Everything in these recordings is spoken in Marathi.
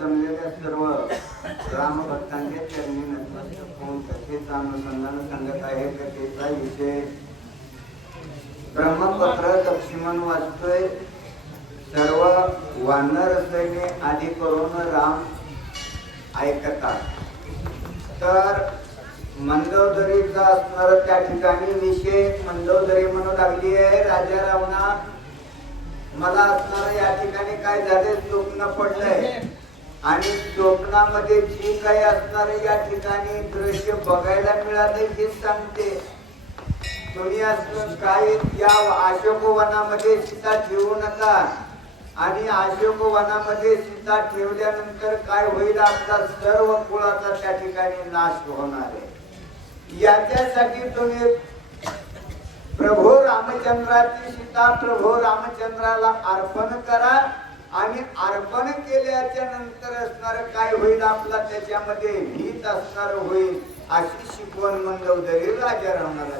जमलेल्या सर्व रामभक्तांचे त्यांनी होऊन तसेच अनुसंधान सांगत आहे. कथेचा विषय ब्रह्मपत्र लक्ष्मण वाचतोय. सर्व वानर सैन्य आदी करून राम ऐकतात. तर मंदोदरीचा असणार त्या ठिकाणी विशेष मंदोदरी म्हणू लागली आहे. राजा रावणा मला असणार या ठिकाणी काय झाले? चूक न पडलंय. आणि स्वप्नामध्ये जी काही असणार या ठिकाणी दृश्य बघायला मिळाले हे सांगते. तुम्ही असं काय या अशोकवनामध्ये सीता ठेवू नका. आणि अशोकवनामध्ये सीता ठेवल्यानंतर काय होईल आपला सर्व कुळाचा त्या ठिकाणी नाश होणार आहे. याच्यासाठी तुम्ही प्रभू रामचंद्राची सीता प्रभू रामचंद्राला अर्पण करा आणि अर्पण असणार काय होईल आपला त्याच्यामध्ये? हित असणार होईल. अशी शिकवण मंदवदरी राजा रावणाला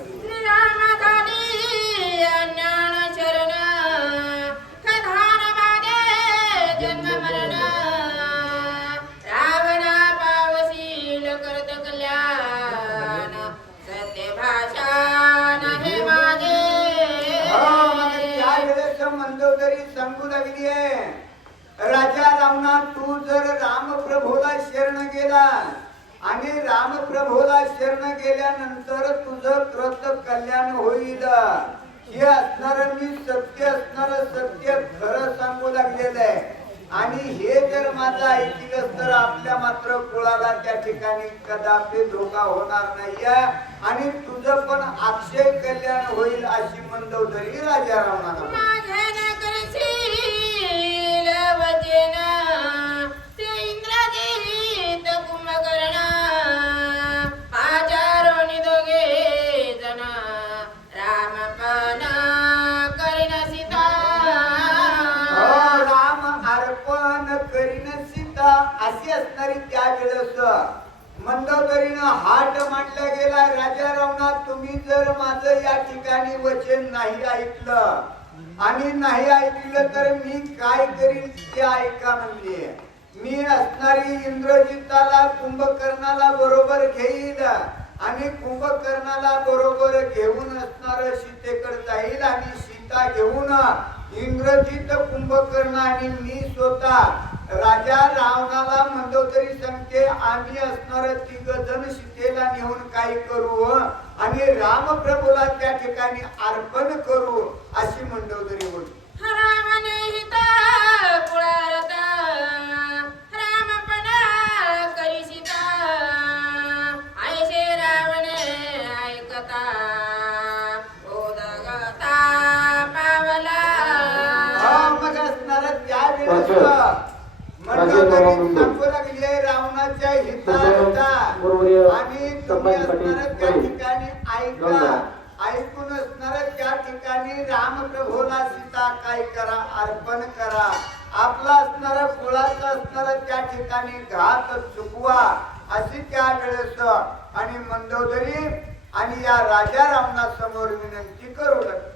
मंदोदरी सांगू लागली आहे. राजा रावणा तू जर रामप्रभूला शरण गेला आणि रामप्रभूला शरण गेल्यानंतर तुझं कृत कल्याण होईल. हे असणार मी सत्य असणार सत्य खरं सांगू लागलेलं आहे. आणि हे जर माझं ऐकलं तर आपल्या मात्र कुळाला त्या ठिकाणी कदापि धोका होणार नाहीये. आणि तुझं पण अक्षय कल्याण होईल अशी मंदवदरी राजा रावणाला असणारी त्यावेळेस मंदोदरीनं हाट मांडला गेला राजा रावणा तुम्ही जर माझं या ठिकाणी वचन नाही ऐकलं आणि नाही ऐकलं तर मी काय करीन ते ऐका म्हणले. मी असणारी इंद्रजिताला कुंभकर्णाला बरोबर घेईल आणि कुंभकर्णाला बरोबर घेऊन असणार सीतेकडे जाईल आणि सीता घेऊन इंद्रजित कुंभकर्ण आणि मी स्वतः राजा रावणाला मंदोदरी सांगते आम्ही असणार तिघ जण सीतेला नेऊन काय करू आणि रामप्रभूला त्या ठिकाणी अर्पण करू अशी मंडोदरी तरी रावणाच्या आणि तुम्ही संभाजी पाटील असणार त्या पडे. ठिकाणी ऐका. गंगा. ऐकून असणार त्या ठिकाणी रामप्रभूला सीता काय करा अर्पण करा. आपला असणारा कुळाचा असणारा त्या ठिकाणी घात चुकवा. अशी त्या वेळेस आणि मंदोदरी आणि या राजा रावणा समोर विनंती करू लागली